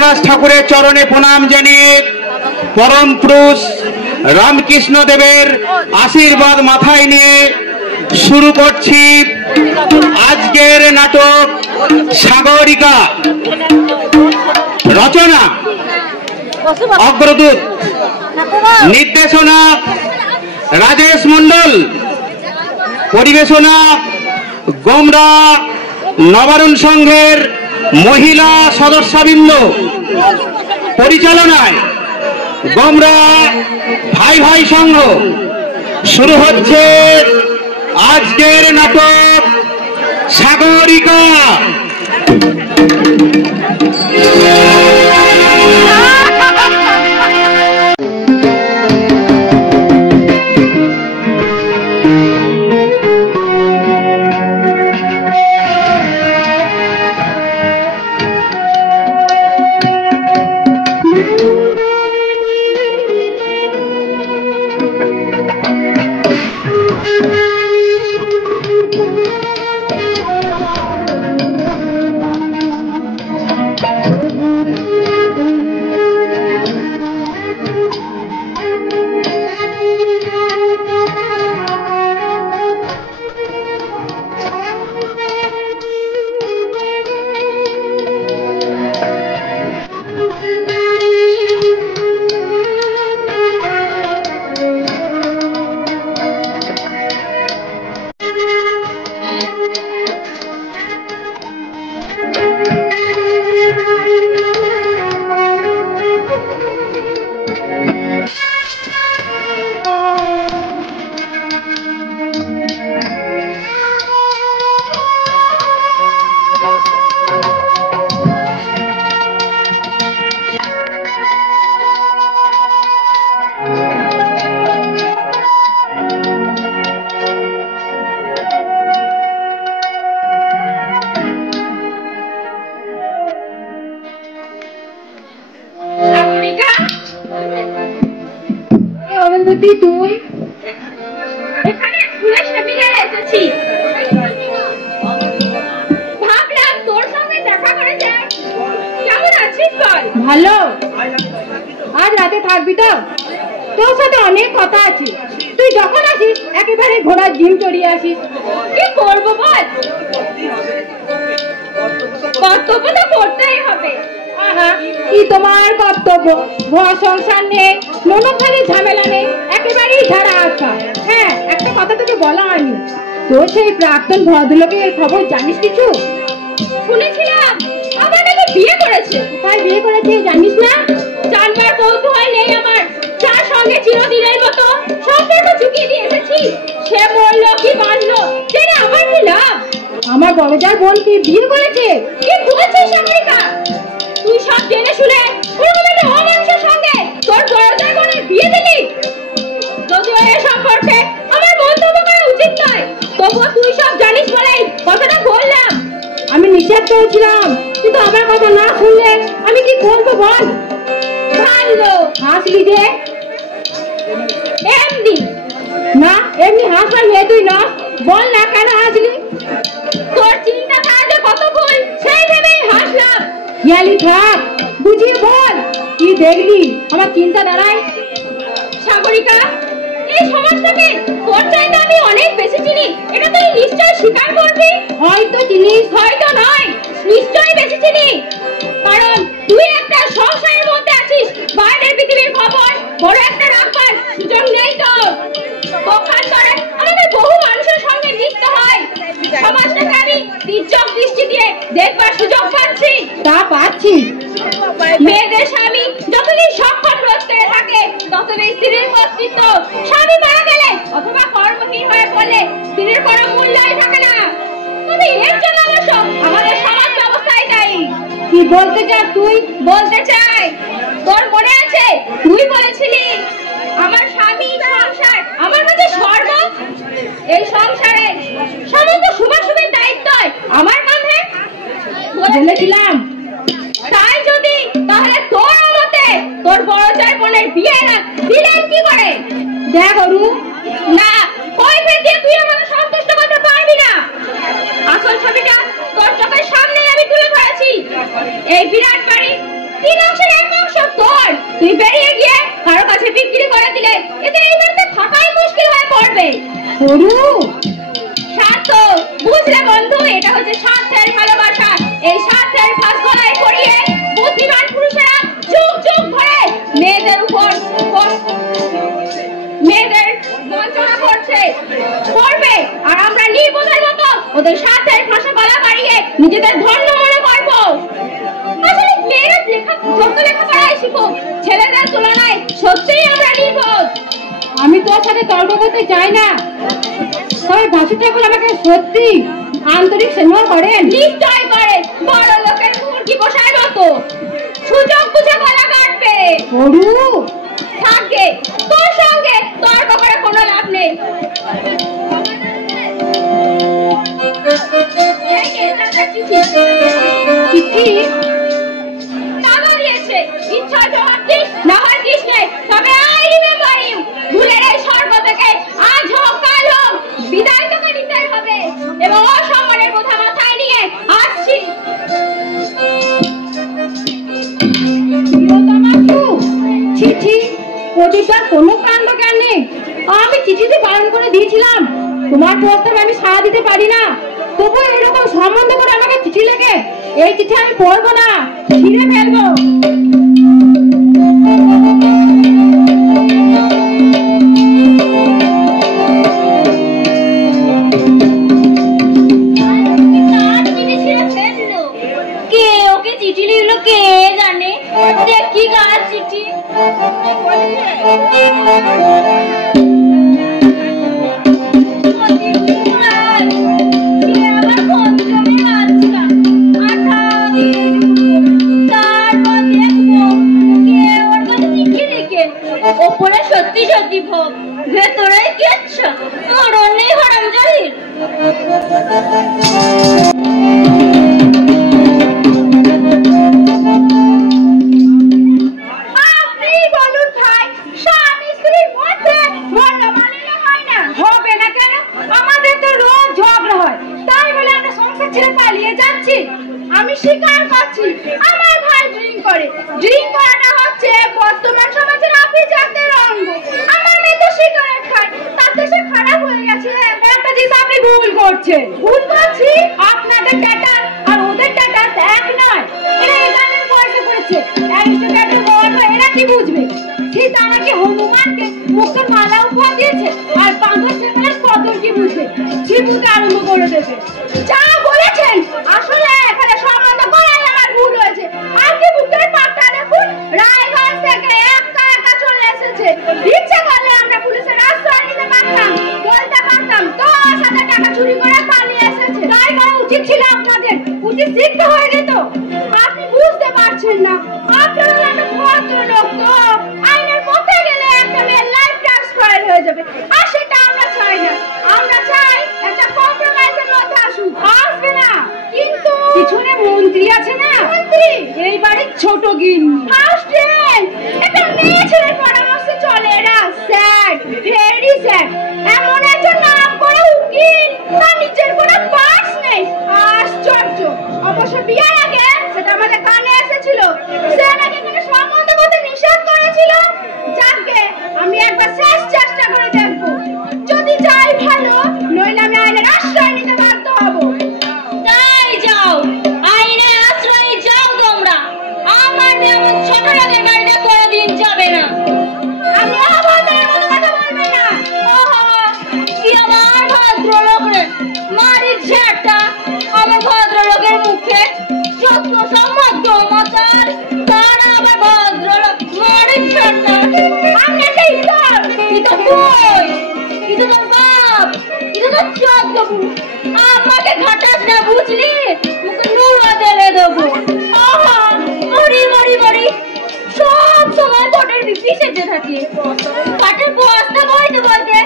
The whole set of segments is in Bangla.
রবীন্দ্রনাথ ঠাকুরের চরণে প্রণাম জানিয়ে পরম পুরুষ রামকৃষ্ণ দেবের আশীর্বাদ মাথায় নিয়ে শুরু করছি আজকের নাটক সাগরিকা। রচনা অগ্রদূত, নির্দেশনা রাজেশ মন্ডল, পরিবেশনা গোমরা নবারুণ সংঘের মহিলা সদস্যবৃন্দ, পরিচালনায় গোমরা ভাই ভাই সংঘ। শুরু হচ্ছে আজকের নাটক সাগরিকা। ভালো, আজ রাতে থাকবি তো? তোর সাথে অনেক কথা আছে। তুই যখন আসিস একেবারে ঘোড়ার ডিম চড়িয়ে আসিস। কি করবো বল, কর্তব্য তো করতেই হবে। কি তোমার কর্তব্য? ঘর সংসার নেই, ননদ ভাইয়ের ঝামেলা নেই, একেবারেই ঝাড়া আটকা। হ্যাঁ, একটা কথা তোকে বলা হয়নি, তোর সেই প্রাক্তন ভদ্রলোকের খবর জানিস কিছু? শুনেছিলাম আবার নাকি বিয়ে করেছে। কোথায় বিয়ে করেছে জানিস না? জানবার কৌতূহল নেই আমার, যার সঙ্গে চিরদিনের মতো সম্পর্ক চুকিয়ে দিয়ে এসেছি, সে বললো কি বাঁধলো, জেনে আমার কি লাভ? আমার বড়জার বোন কি বিয়ে করেছে? কি বলছিস সাগরিকা? তুই সব জেনে শুনে ওরকম একটা অমানুষের সঙ্গে তোর বড়জার বোনের বিয়ে দিলি? যদিও এ সম্পর্কে আমার মন্তব্য করা উচিত নয়, তবুও তুই সব জানিস বলেই কথাটা বললাম। আমি নিষেধ করেছিলাম, কিন্তু আমার কথা না শুনলে আমি কি করবো বল? ভালো হাসলি যে, এমনি না এমনি হাসবার মেয়ে তুই না, বল না কেন হাসলি? তোর চিন্তা ধারা কত ভুল সেই ভেবেই হাসলাম। ইয়ালি থাক, বুঝিয়ে বল কি দেখলি আমার চিন্তা ধারায়। সাগরিকা, এই সমাজটাকে তোর চাইতে আমি অনেক বেশি চিনি, এটা তুই নিশ্চয় স্বীকার করবি। হয়তো চিনিস, হয়তো নয়, নিশ্চয়ই বেশি চিনি, কারণ তুই একটা সংসারের মধ্যে আছিস। বাইরের পৃথিবীর খবর বড় একটা রাখবার সুযোগ নেই তোর। পক্ষান্তরে আমাদের বহু মানুষের সঙ্গে মিশতে হয়, সমাজটাকে আমি তির্যক দৃষ্টি দিয়ে দেখবার সুযোগ পাচ্ছি। তা পাচ্ছি, মেয়েদের স্বামী যতদিন সক্ষম রোজগারে থাকে ততদিন স্ত্রীর কর্তৃত্ব। স্বামী মারা গেলে অথবা কর্মহীন হয়ে পড়লে স্ত্রীর কোনো মূল্যই থাকে না। তবে এর জন্য অবশ্য আমাদের সমাজ ব্যবস্থাই দায়ী। কি বলতে চাস তুই? বলতে চাই, তোর মনে আছে তুই বলেছিলি আমার স্বামী সংসার আমার কাছে স্বর্গ, এই সংসারে সমস্ত শুভাশুভের দায়িত্ব আমার কাঁধে বলেছিলাম। তাই যদি তাহলে তোর মতে তোর বড়জার বোনের বিয়ে দিলেন কি করে? দেখ অরু, না কই দিয়ে তুই আমাকে সন্তুষ্ট করতে পারবি না। আসল ছবিটা তোর চোখের সামনে আমি তুলে ধরেছি। এই বিরাট বাড়ি 3 গরু স্বার্থ বুঝলে বন্ধু, এটা হচ্ছে স্বার্থের ভালোবাসা। এই স্বার্থের ফাঁস গলায় পরিয়ে বুদ্ধিমান পুরুষেরা যুগ যুগ ধরে মেয়েদের বঞ্চনা করবে, আর আমরা নির্বোধের মতো ওদের স্বার্থের ফাঁসে গলা বাড়িয়ে নিজেদের ধন্য মনে করবো। আসলে মেয়েরা যত লেখাপড়ায় শিখুক, ছেলেদের তুলনায় সত্যিই আমরা নির্বোধ। আমি তোর সাথে তর্ক করতে চাই না, তবে ভাসু ঠাকুর আমাকে সত্যি আন্তরিক স্নেহ করেন। নিশ্চয় করে, বড় লোকের মুরগি বসার মতো সুযোগ বুঝে গলা কাটবে। গরু থাকে, তোর সঙ্গে তর্ক করে কোনো লাভ নেই। চিঠি টাকা দিয়েছে, ইচ্ছা জবাব দিস, না হয় দিস নেই, তবে আই রিমেম্বার ইউ। ভুলের এই স্বর্গ থেকে আজ হোক কাল হোক বিদায় তোকে নিতেই হবে, এবং অসম্মানের বোঝা মাথায় নিয়ে আসছি। চিঠি প্রতিটার কোনো কাণ্ড জ্ঞান নেই। আমি চিঠিতে পালন করে দিয়েছিলাম, তোমার প্রস্তাবে আমি সাড়া দিতে পারি না, তবু এরকম সম্বন্ধ করে আমাকে চিঠি লেগে এই চিঠি আমি পড়বো না, ছিঁড়ে ফেলবো। কে ওকে চিঠি লিখলো কে জানে, দেখি কার চিঠি। ওপরে সত্যি সত্যি ভোগ, ভেতরে কিচ্ছু, মরণ নেই হারাম জাহির। আপনি বলুন ভাই, স্বামী স্ত্রীর মধ্যে মন মানিয়ে হয় না? হবে না কেন? আমাদের তো রোজ ঝগড়া হয়, তাই বলে আমরা সংসার ছেড়ে পালিয়ে যাচ্ছি? আমি স্বীকার করছি আমার ভাই ড্রিঙ্ক করে। ড্রিঙ্ক করাটা হচ্ছে বর্তমান সমাজের আভিজাত্যের অঙ্গ। আমার মেয়ে তো সিগারেট খায়, তাতে সে খারাপ হয়ে গেছে। একটা জিনিস আপনি ভুল করছেন। ভুল করছি? আপনাদের ট্যাটার আর ওদের ট্যাটার এক নয়। এরা এই গানের বয়সে পড়েছে, অ্যারিস্টোট্যাটের বর্ণ এরা কি বুঝবে? সীতা নাকি হনুমানকে মুক্তোর মালা উপহার দিয়েছে, আর বাঁধর ছেলেরা কদর কি বুঝবে? ছিপুতে আরম্ভ করে দেবে। যা বলেছেন, আসলে এখানে সম্বন্ধ করাই আমার ভুল হয়েছে। আর কি বুকের পাটটা দেখুন, রায়গঞ্জ থেকে একা একা চলে এসেছে। ইচ্ছে করলে আমরা পুলিশের আশ্রয় নিতে পারতাম, বলতে পারতাম 10,000 টাকা চুরি করে পালিয়ে এসেছে। তাই করা উচিত ছিল আপনাদের, উচিত শিখতে হয়ে যেত। আপনি বুঝতে পারছেন না, আপনারা একটা ভদ্রলোক, তো আইনের পথে গেলে একটা মেয়ের লাইফ ট্রান্সফার হয়ে যাবে, আর সেটা আমরা চাই না। আমরা চাই একটা কম্প্রোমাইজের মধ্যে আসুক। আসবে না কিন্তু পিছনে মন্ত্রী আছে না, মন্ত্রী এই বাড়ির ছোট গিন্নি আসছেন। একটা মেয়ে ছেলের পরামর্শে চলে এরা। Sad, very sad. এমন একজন নাম করে উকিল, তার নিজের কোনো পার্স নেই। আশ্চর্য। অবশ্য বিয়ের আগে সেটা আমাদের কানে এসেছিল, সে নাকি এখানে সম্বন্ধ করতে নিষেধ করেছিল। যাকে আমি একবার শেষ চেষ্টা করে দেখবো, যদি যাই ভালো, নইলে আমি আইনের আশ্রয় নিতে বাধ্য হব। তাই যাও, আইনের আশ্রয়ে যাও তোমরা। আমার এমন ছোট লোকের বাড়িতে কোনোদিন যাবে না। আমি অভদ্রের মতো কথা বলবে না। ওহো, কি আমার ভদ্রলোক রে, মারি ঝেঁটা। আমার ভদ্রলোকের মুখে যত সম্মত মাতার, তারা আবার ভদ্রলোক, মারি ঝেঁটা। আমি একটা ইতর, ইতর কই? ইতর তোর বাপ, ইতর তোর চোদ্দ পুরুষ। আমাকে ঘাটাস না, বুঝলি? মুখে নুড়া ঢেলে দেবো। আহা, মরি মরি মরি, সব সময় তোদের বিপি সেজে থাকি। কাঠের বস্তা বইতে বলতে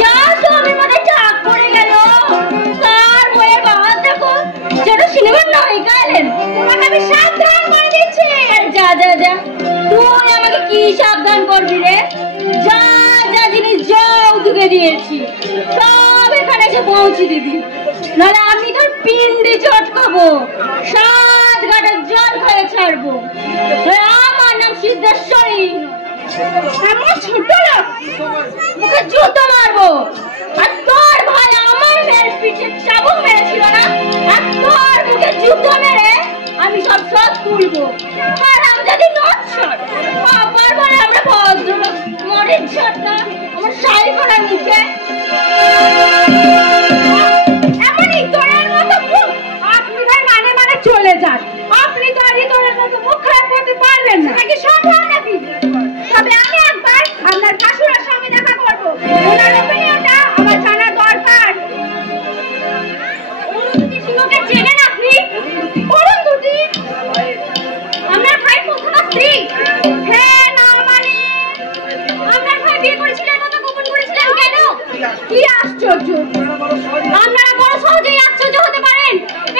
যা তো আমার মাথায় চাপ পড়ে গেল। তার বইয়ের বাবা দেখো, যেন সিনেমার নায়িকা এলেন। তোমাকে আমি সাবধান করে দিচ্ছি। যা যা যা, তুই আমাকে কি সাবধান করবি রে? যা যা জিনিস যৌতুকে দিয়েছি সব এখানে এসে পৌঁছে দিবি, নাহলে আমি তোর পিন্ডি চটকাবো, 7 ঘাটের জল খেয়ে ছাড়বো। আমার নাম সিদ্ধেশ্বরী। এমন ছোট লোক, মুখে জুতো মারবো, আর তোর কর্তা আমার শাড়ি পরার মুখে এমন ইতরের মতো মুখ। আপনি ভাই মানে মানে চলে যান। আপনি তো আর ইতরের মতো মুখ খারাপ করতে পারবেন না। নাকি সম্ভব নাকি? তবে আমি একবার আপনার ভাসুরের সঙ্গে দেখা করবো। ওনার ওপিনিয়নটা আমার জানা দরকার। অরুন্ধতী সিংহকে চেনেন আপনি? অরুন্ধতী আপনার ভাই প্রথম স্ত্রী। হ্যাঁ না মানে আপনার ভাই বিয়ে করেছিলেন কথা গোপন করেছিলেন কেন? কি আশ্চর্য! আপনারা বড় সহজেই আশ্চর্য হতে পারেন।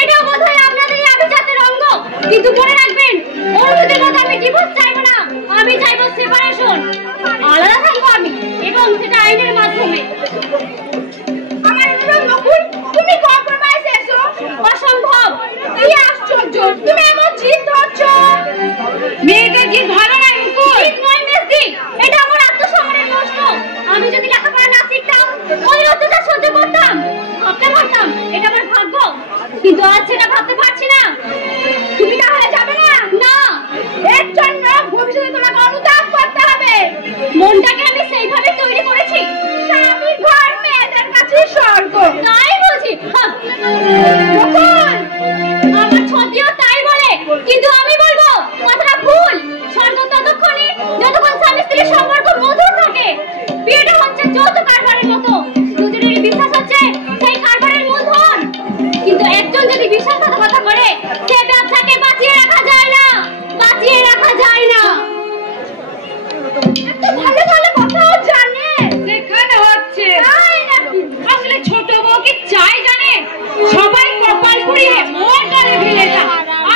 এটাও বোধহয় আপনাদের আভিজাত্যের অঙ্গ। কিন্তু মনে রাখবেন, অরুন্ধতীর মতো আমি ডিভোর্স চাইবো না। আমি চাইবো সেপারেশন। আলাদা থাকবো আমি, এবং সেটা আইনের মাধ্যমে। আমার অনুরোধ নকুল, তুমি কম্প্রোমাইজে এসো। অসম্ভব। কি আশ্চর্য! তুমি এমন জিদ ধরছো। মেয়েদের জিদ ভালো নয় মুকুল। জিদ নয় মেসি, এটা আমার আত্মসম্মানের প্রশ্ন। আমি যদি লেখাপড়া না শিখতাম, ওই অত্যাচার সহ্য করতাম, ভাবতে পারতাম এটা আমার ভাগ্য। কিন্তু আজ সেটা ভাবতে পারছি না। তুমি তাহলে যাবে না? না, এর জন্য ভবিষ্যতে তোমাকে অনুতাপ করতে হবে। মনটাকে আমি সেইভাবে তৈরি করেছি, স্বামীর ঘর মেয়েদের কাছে স্বর্গ। তাই বুঝি? আমার ছদিও তাই বলে, কিন্তু আমি বলবো কথাটা ভুল। স্বর্গ ততক্ষণই যতক্ষণ স্বামী স্ত্রীর সম্পর্ক মধুর থাকে। বিয়েটা হচ্ছে যৌথ কারবারের মতো। দুজনেরই বিশ্বাস হচ্ছে সেই কারবারের মূলধন। কিন্তু একজন যদি বিশ্বাসঘাতকতা করে, সে ব্যবসাকে বাঁচিয়ে রাখা যায় না, বাঁচিয়ে রাখা যায় না। এত ভালো ভালো কথাও জানে, সেখানে হচ্ছে তাই নাকি? আসলে ছোট বউ কি চাই জানে? সবাই কপাল পুড়িয়ে মন করে ফেলে যায়।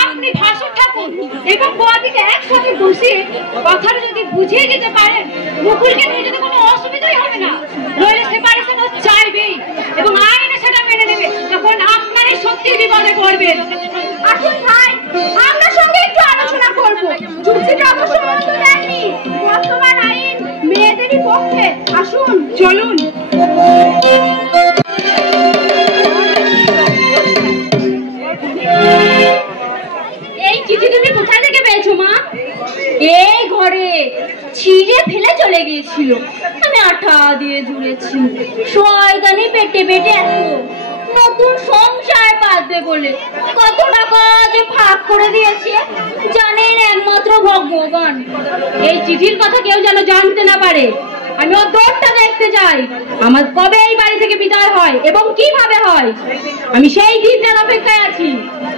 আপনি ভাসুর ঠাকুর এবং বৌদিকে একসাথে বসিয়ে কথাটা যদি বুঝিয়ে দিতে পারেন, মুকুলকে নিয়ে যদি কোনো অসুবিধাই হবে না। নইলে সেপারেশন চাইবেই, এবং আইনে সেটা মেনে নেবে। তখন আপনারই সত্যি বিপদে পড়বেন। আসুন ভাই, আপনার সঙ্গে একটু আলোচনা করবো। যুক্তিটা অবশ্য মন্দ দেননি। বর্তমান আইন মেয়েদেরই পক্ষে। আসুন, চলুন। এই চিঠি তুমি কোথায় থেকে পেয়েছো মা? এই ঘরে ছিঁড়ে ফেলে চলে গিয়েছিল। আমি আঠা দিয়ে জুড়েছি। শয়তানি পেটে পেটে এত নতুন সংসার পাতবে বলে কত টাকা যে ভাগ করে দিয়েছে জানেন একমাত্র ভগবান। এই চিঠির কথা কেউ যেন জানতে না পারে। আমি ওর দৌড়টা দেখতে চাই। আমার কবে এই বাড়ি থেকে বিদায় হয় এবং কিভাবে হয়, আমি সেই দিনটার অপেক্ষায় আছি।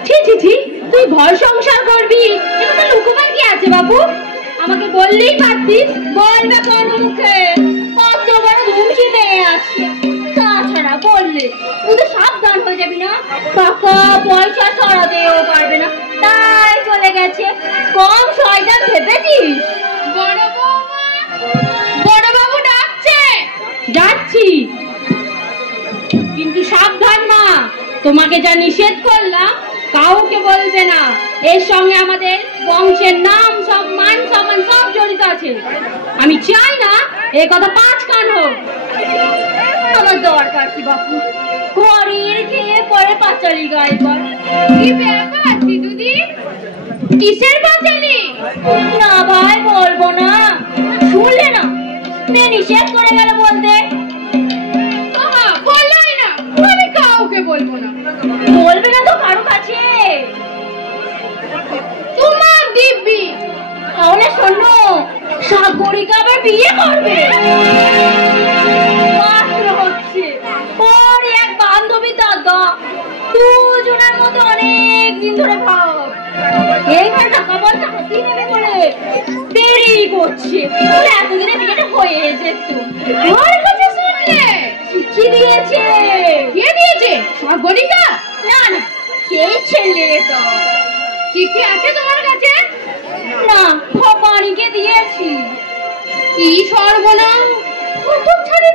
ছি ছি ছি, তুই ঘর সংসার করবি, এটা লুকোবার কি আছে বাবু? আমাকে বললেই পারতিস। বলবে কোন মুখে? কত বড় ধুমসি পেয়ে আসছে। তাছাড়া বললে তুই তো সাবধান হয়ে যাবি না? টাকা পয়সা সরাতেও পারবে না, তাই চলে গেছে। কম শয়তান ভেবেছিস? বড় বৌমা, বড় বাবু ডাকছে। যাচ্ছি, কিন্তু সাবধান মা। তোমাকে যা নিষেধ করলাম কাউকে বলবে না। এর সঙ্গে আমাদের বংশের নাম, সম্মান, সম্মান সব জড়িত আছে। আমি চাই না এ কথা পাঁচ কান হোক। আমার দরকার কি বাপু? ঘরের খেয়ে পরে পাঁচালি গাইবার। কি ব্যাপার দিদি? কিসের পাঁচালি? না ভাই, বলবো না। শুনলে না, মেয়ে নিষেধ করে গেল বলতে। বললাই না, আমি কাউকে বলবো না। বলবে না তো কারো কাছে? তোমার দিব্যি। তাহলে শোনো, সাগরিকা আবার বিয়ে করবে। মাত্র হচ্ছে ওর এক বান্ধবী দাদা। দুজনের মতো অনেক দিন ধরে ভাব। এইবার টাকা পয়সা হাতিয়ে নেবে বলে দেরি করছে। এতদিনে বিয়েটা হয়ে যেত। ওর কাছে শুনলে চিঠি দিয়েছে। কে দিয়েছে? সাগরিকা? না না, সেই ছেলেটা। চিঠি আছে তোমার কাছে? না, ভবানীকে দিয়েছি। কি সর্বনাশ!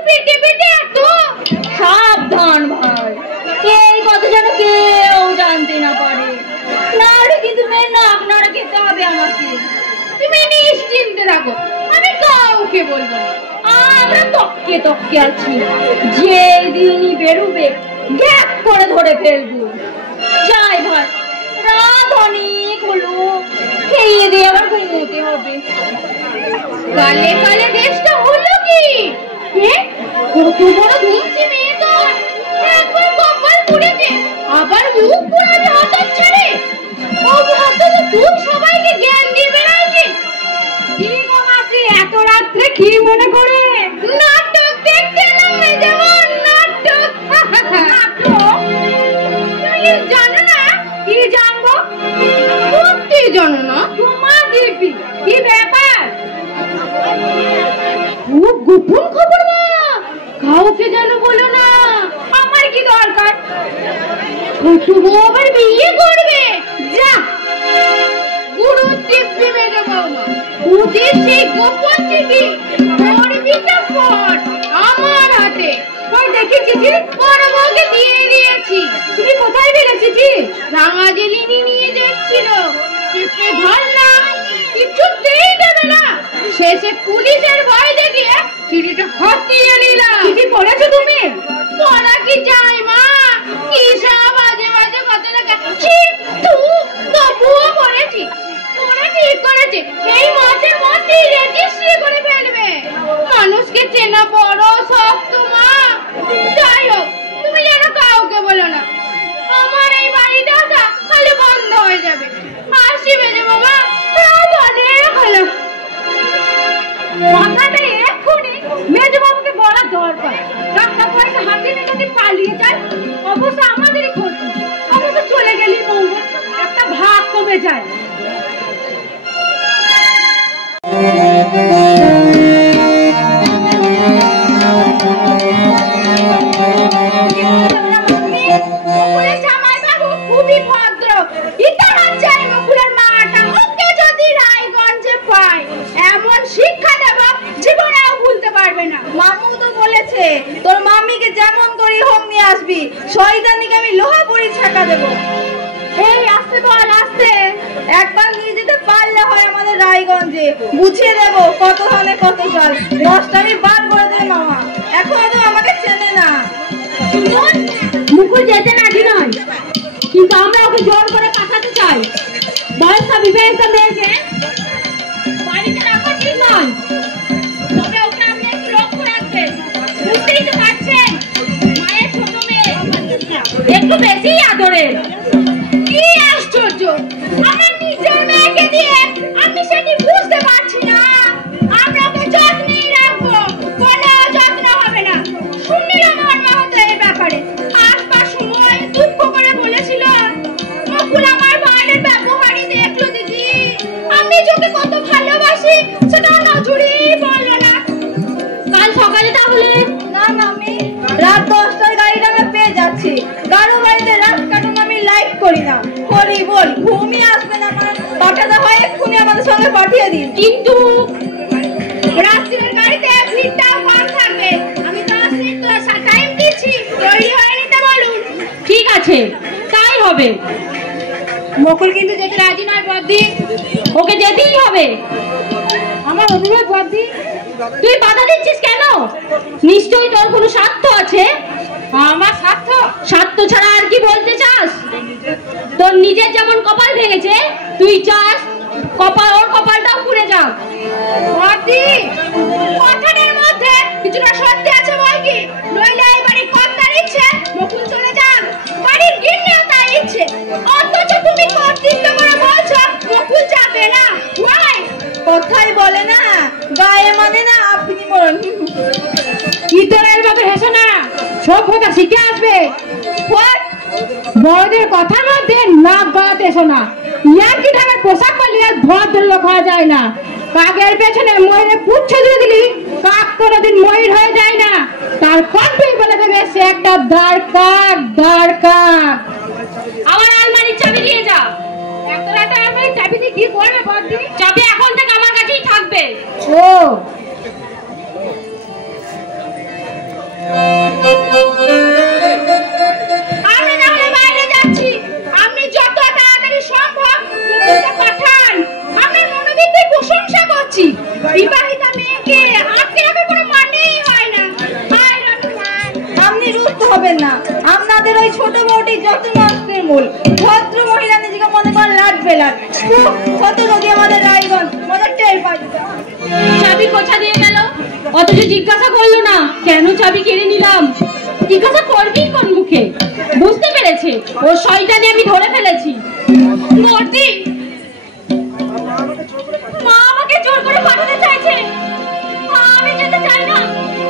পেটে পেটে এত! সাবধান ভাই, এই কথা যেন কেউ জানতে না পারে, নাহলে কিন্তু মেয়ের নাক নাড়া খেতে হবে আমাকে। তুমি নিশ্চিন্তে থাকো, আমি কাউকে বলবো না। আমরা তককে তককে আছি, যেদিনই বেরোবে গ্যাপ করে ধরে ফেলবো। যাই ভাই, রাত অনেক হলো, খেয়ে দিয়ে আবার ঘুমোতে হবে। কালে কালে দেশটা হলো কি? এ কত বড় ধুমছি মেয়ে তো, একবার কপাল পুড়েছে আবার মুখ পুরানি হঠাৎ ছাড়ে। ও ভাবতে তো তুই সবাইকে জ্ঞান দিয়ে বেড়াইছিস। কি গো মাসি, এত রাত্রে কি মনে করে? নাটক দেখতে এলাম যেমন নাটক। তুমি জানো না? কি জানবো? সত্যি জানো না? তোমার দিবি কি ব্যাপার? খুব গোপন খবর না, কাউকে যেন বলো না। আমার কি দরকার? ছোটু আবার বিয়ে করবে। যা গুরু দিব্যি মেজো বৌমা, ওদের সেই গোপন চিঠি করবি তো পর আমার হাতে। ওই দেখি চিঠি বড় বউকে দিয়ে দিয়েছি। তুমি কোথায় পেলে চিঠি? রাঙাজেলিনি নিয়ে যাচ্ছিল, চিঠি ধরলাম কিছুতেই দেবে না। শেষে পুলিশের ভয় দেখিয়ে চিঠিটা হাতিয়ে নিলাম। চিঠি পড়েছো তুমি? পড়া কি যায় মা, কি সব বাজে বাজে কথা লেখা। তবুও পড়েছি। ওরা ঠিক করেছে এই মাসের মধ্যেই রেজিস্ট্রি করে ফেলবে। মানুষকে চেনা বড় শক্ত মা। যাই হোক, তুমি যেন কাউকে বলো না। আমার এই বাড়িতে আসা তাহলে বন্ধ হয়ে যাবে। আসি বেজে বাবা, অনেক ভালো কথাটা এক্ষুনি মেজবাবুকে বলা দরকার। টাকা পয়সা হাতে নিয়ে যদি পালিয়ে যায় অবশ্য আমাদেরই ক্ষতি, অবশ্য চলে গেলেই মঙ্গল, একটা ভাগ কমে যায়। খুবই ভদ্র, ইতিহাস চাই মুকুলের মাটা। ওকে যদি রায়গঞ্জে পায় এমন শিক্ষা দেব জীবনেও ভুলতে পারবে না। মামু তো বলেছে তোর মামিকে যেমন করি হোক নিয়ে আসবি, শয়তানিকে আমি লোহা পরি ছাকা দেবো। এই আসতে বল, আসতে। একবার নিয়ে যেতে পারলে হয় আমাদের রায়গঞ্জে, বুঝিয়ে দেবো কত ধানে কত জল। দশটামি বাদ করে দেবে মামা, এখনো তো আমাকে চেনে না। মুকুল যেতে রাজি নয়, কিন্তু আমরা ওকে জোর করে পাঠাতে চাই। বয়সটা বিবাহিত মেয়েকে বাড়িতে রাখা ঠিক নয়। তবে ওকে আপনি একটু লক্ষ্য রাখবেন। বুঝতেই তো পারছেন মায়ের ছোট মেয়ে, একটু বেশি আদরের। কি আশ্চর্য, আমার নিজের মেয়েকে দিয়ে আমি সেটি বুঝতে পারছি না। আমরা ওকে যত্নেই রাখবো, কোনো যত্ন হবে না। শুনলাম আমার মা হতো এই ব্যাপারে আসবার সময় দুঃখ করে বলেছিল, মুকুল আমার ভাইয়ের ব্যবহারই দেখলো দিদি, আমি ওকে কত ভালোবাসি সেটা নজরেই বললো না। কাল সকালে তাহলে? না মামি, রাত 10টার গাড়িটা আমরা পেয়ে যাচ্ছি। কারো বাড়িতে রাত কাটানো আমি লাইক করি না। করি বল, ঘুমিয়ে আসবে না আমার, পাঠাতে হয় এক্ষুনি আমাদের সঙ্গে পাঠিয়ে দিন। কিন্তু রাত্রির গাড়িতে ভিড়টাও কম থাকবে। আমি 10 মিনিট তো টাইম দিচ্ছি, তৈরি হয়ে নিতে বলুন। ঠিক আছে, তাই হবে। মুকুল কিন্তু যেতে রাজি নয় বদ্দি, ওকে যেতেই হবে। আমার অনুরোধ বদ্দি, তুই বাধা দিচ্ছিস কেন? নিশ্চয়ই তোর কোনো স্বার্থ আছে। আমার স্বার্থ? স্বার্থ ছাড়া আর কি বলতে চাস? তোর নিজের যেমন কপাল ভেঙেছে, তুই চাস কপাল ওর কপালটাও পুড়ে যাক। বদ্দি, কথাটার মধ্যে কিছুটা সত্যি আছে বল কি? নইলে এই বাড়ির কর্তার ইচ্ছে মুকুল চলে যাক, বাড়ির গিন্নিও তার ইচ্ছে। অথচ তুমি কর্তৃত্ব করে বলছো মুকুল যাবে না। ওয়াই কথাই বলে না, গায়ে মানে না আপনি বলুন। ইতরের মতো হেসো না, সভ্যতা শিখে আসবে। বড়দের কথার মধ্যে নাক গলাতে এসো না। ইয়ার্কি ঢাকার পোশাক পরলে আর ভদ্রলোক হওয়া যায় না। কাকের পেছনে ময়ূরে পুচ্ছ দিয়ে দিলি কাক কোনোদিন ময়ূর হয়ে যায় না। তার কণ্ঠই বলে দেবে সে একটা দাঁড় কাক, দাঁড় কাক। আমার আলমারির চাবি দিয়ে যা। এত রাতে আলমারির চাবি দিয়ে কি করবে বদ্দি? চাবি এখন থেকে আমার কাছেই থাকবে। ও আমি তাহলে বাইরে যাচ্ছি। আপনি যত তাড়াতাড়ি সম্ভব মুকুলকে পাঠান। আপনার মনোবৃত্তির প্রশংসা করছি। বিবাহিতা মেয়েকে আটকে রাখার কোনো মানেই হয় না। আপনি রুষ্ট হবেন না, আপনাদের ওই ছোট বউটি যত নষ্টের মূল। ভদ্র মহিলা নিজেকে মনে করেন লাট পেলাম কত নদী আমাদের রায়গঞ্জ মজার টের পাচ্ছে। চাবি কোথা দিয়ে গেল? অথচ জিজ্ঞাসা করলো না কেন চাবি কেড়ে নিলাম। জিজ্ঞাসা করবি কোন মুখে? বুঝতে পেরেছে ওর শয়তানি আমি ধরে ফেলেছি। মূর্তি, মা আমাকে জোর করে পাঠাতে চাইছে। আমি যেতে চাই না,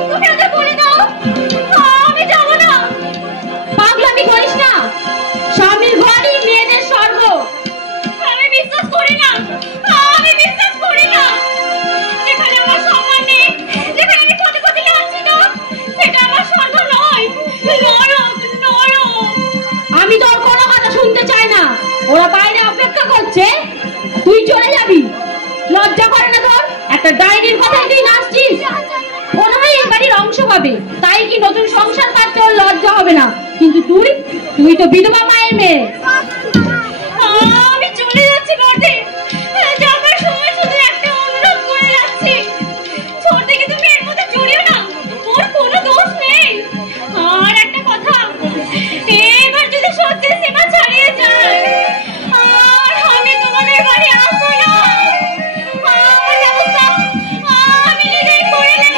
তুমি ওদের বলে দাও আমি যাবো না। পাগলামি করিস না, স্বামীর ঘরই মেয়েদের স্বর্গ। আমি বিশ্বাস করি না, আমি বিশ্বাস করি না। যেখানে আমার সম্মান নেই, যেখানে আমি কোটি কোটি লাঞ্ছিত, সেটা আমার স্বর্গ নয়, নরক নরক। আমি তোর কোনো কথা শুনতে চাই না। ওরা বাইরে অপেক্ষা করছে, তুই চলে যাবি। লজ্জা করে না তোর? একটা ডাইনির কথাই তুই নাচছিস। মনে হয় এই বাড়ির অংশ পাবে, তাই কি নতুন সংসার করতে ওর লজ্জা হবে না? কিন্তু তুই তো বিধবা মায়ের মেয়ে। আমি চলে যাচ্ছি মর্দে, যাবার সময় শুধু একটা অনুরোধ করে যাচ্ছি, ছোট থেকে তুমি এর মধ্যে জড়িও না, ওর কোনো দোষ নেই। আর একটা কথা, এবার যদি সত্যি সীমা ছাড়িয়ে যায় আর আমি তোমাদের বাড়ি আসবো না। আমার ব্যবস্থা আমি নিজেই করে নেব,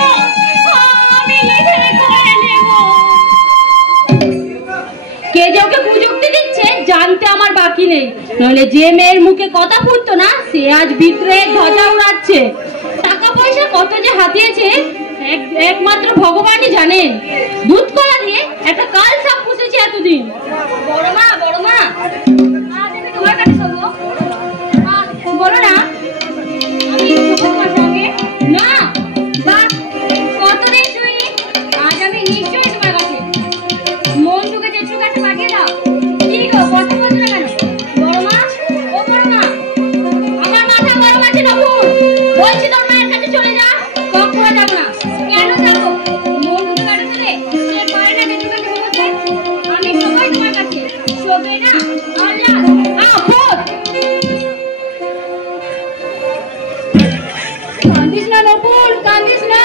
আমি নিজেই করে নেব। কে যে ওকে কুযুক্তি দিচ্ছে জানতে আমার বাকি নেই, নইলে যে মেয়ের মুখে কথা ফুটতো না সে আজ বিদ্রোহের ধ্বজা উড়াচ্ছে। টাকা পয়সা কত যে হাতিয়েছে একমাত্র ভগবানই জানেন। দুধ কলা দিয়ে একটা কাল সাপ পুষেছে এতদিন। বড় মা আজ আমি তোমার কাছে শুনবো। বলো না। আমি তোমার সঙ্গে না বা কতদিন শুই, আজ আমি নিশ্চয়ই তোমার কাছে। মন ঢুকে যেটুকু কাছে পাঠিয়ে দাও। কি গো কথা বলছো না কেন? বড় মা, ও বড় মা, আমার মাথা গরম আছে নপুর। বলছি তোর মায়ের কাছে চলে যা। কখনো যাবো না। কেন যাবো? মন ঢুকে কাটে চলে সে পারে না যেটুকু কাছে বলতে। আমি সবাই তোমার কাছে শোবে না। আল্লাহ আপদ। কান্দিস না নপুর, কান্দিস না।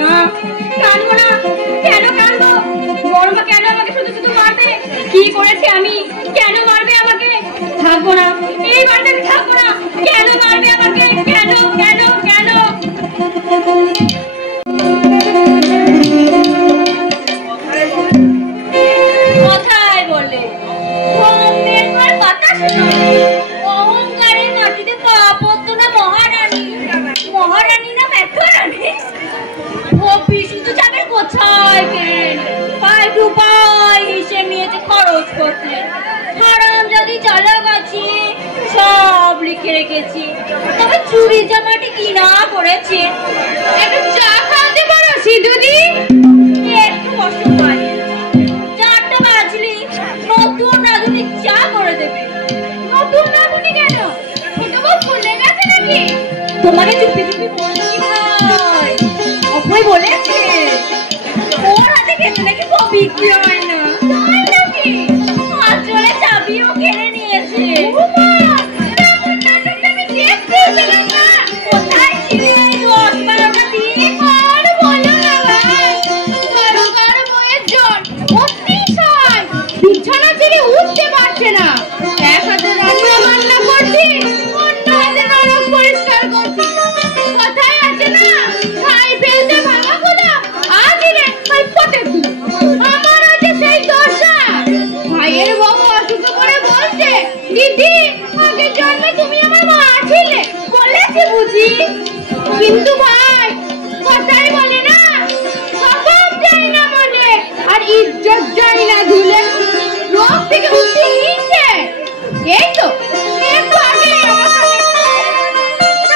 না কাঁদবো না। কেন কাঁদবো? বড় মা কেন আমাকে শুধু শুধু মারবে? কি করেছে আমি? কেন মারবে আমাকে? থাকবো না, এই বাড়িতে আমি থাকবো না। কেন মারবে আমাকে? কেন কেন কেন? কথায় বলে কথা শোনো। অহংকারের মাটিতে পা পড়তো না মহারানী। মহারানী না মেথরানী। ও বিশুদ্ধ চাপের কোথায় পেন পাই টু পাই হিসেব নিয়েছে খরচ করতে। হারাম যদি চালাক আছি সব লিখে রেখেছি, তবে চুরি জামাটি কিনা করেছে। একটু চা খাওয়াতে পারো সিধুদি? একটু কষ্ট পাই। 4টা বাজলি নতুন রাঁধুনি চা করে দেবে। নতুন রাঁধুনি কেন? ছোট বউ ভুলে গেছে নাকি? তোমাকে চুপি চুপি বলছি ভাই, অভয় বলেছে ওর হাতে খেতে নাকি বউ বিক্রি হয় না। তাই নাকি? আসলে চাবিও কেড়ে নিয়েছে। এমন নাটকটা আমি দেখতেছিলাম না। কোথায় ছিলে 10-12টা দিন? আর বলো না ভাই, কারো বইয়ের জ্বর অতিশয়, বিছানা ছেড়ে উঠতে পারছে না। এক হাতে রান্না বান্না করছি, অন্য হাতে নরক পরিষ্কার করছি। কথায় আছে না, খাই ফেলতে ভাঙা কোদা আদিরে খাই পটে তুই। আমার আছে সেই দশা। ভাইয়ের বউ অসুখ করে বলছে, দিদি আগের জন্মে তুমি আমার মা ছিলে। বলেছি বুঝি, কিন্তু ভাই কথাই বলে না, স্বভাব যায় না মনে আর ইজ্জত যায় না ধুলে। রোগ থেকে উঠতে নিচ্ছে। এই তো একটু আগে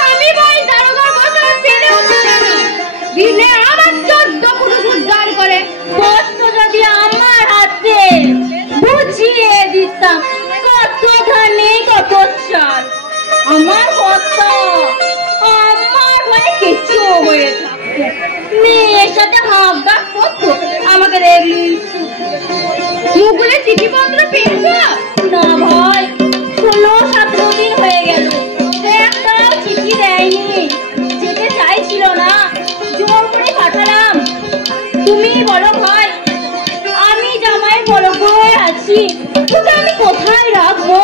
আমি ভাই দারোগার বছর পেরে উঠতে জানি। দিনে আমার 14 পুরুষ উদ্ধার করে। কষ্ট যদি আমার হাতে বুঝিয়ে দিতাম, কত ধানে কত চাল। আমার কত আমার হয়ে কিছু হয়ে থাকতো। মেয়ের সাথে হাফ ডাক করতো, আমাকে দেখলি মুখগুলো চিঠিপত্র পেয়েছো? না ভাই, 16-17 দিন হয়ে গেল, একটাও চিঠি দেয়নি। যেতে চাইছিল না, জোর করে পাঠালাম। তুমি বলো ভাই, আমি জামাই বড় হয়ে আছি, তোকে আমি কোথায় রাখবো?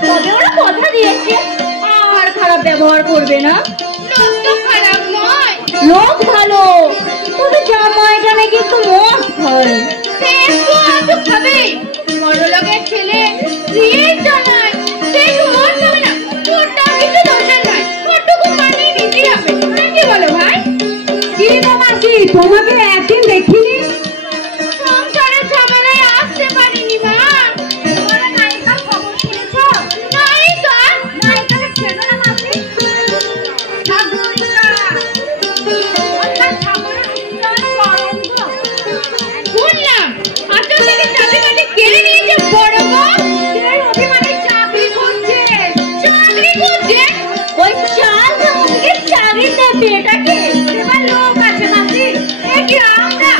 তবে ওরা কথা দিয়েছে আর খারাপ ব্যবহার করবে না। লোক তো খারাপ নয়, লোক ভালো, তবে জামাইটা নাকি একটু মদ খায়। সে একটু আধটু খাবে। বড়লোকের ছেলে বিয়ে জানায়, সে একটু মন খাবে না, ওটা কিছু দরকার নাই, ওটুকু মানিয়ে নিতেই হবে। কি বলো ভাই? কি গো মাসি, তোমাকে একদিন দেখিনি। সংসারের ঝামেলায় আসতে পারিনি মা। তোমরা নায়িকার খবর শুনেছো? নায়িকা? নায়িকাকে চেনো না মাসি? সাগরিকা, অর্থাৎ সাগরের উত্তর তরঙ্গ। শুনলাম আসল থেকে চাবিকাঠি কেড়ে নিয়েছে বড় বউ। সেই অভিমানে চাকরি করছে। চাকরি করছে? ওই চাল থেকে চাকরি দেবে, এটাকে এবার লোক আছে মাসি। এ কি আমরা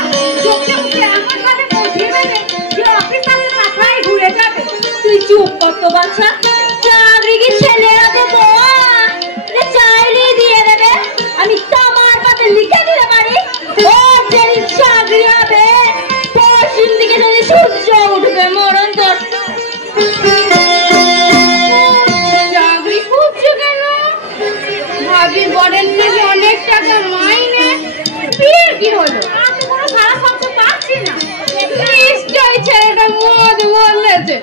চোখে মুখে এমন ভাবে বসিয়ে দেবে যে অফিসারের মাথায় ঘুরে যাবে। তুই চুপ কর তো বাচ্চা। চাকরি কি ছেলেরা দেবো? চাইলেই দিয়ে দেবে। আমি তামার পাতে লিখে দিতে পারি, ও যেদিন চাকরি হবে পশ্চিম দিকে যদি সূর্য উঠবে মরণ তোর। চাকরি খুঁজছে কেন? ভাবি বরের নাকি অনেক টাকা মাইনে। বিয়ের কি হলো? আর তো কোনো সারা শব্দ পাচ্ছি না। নিশ্চয়ই ছেলেটা মদ বলেছে।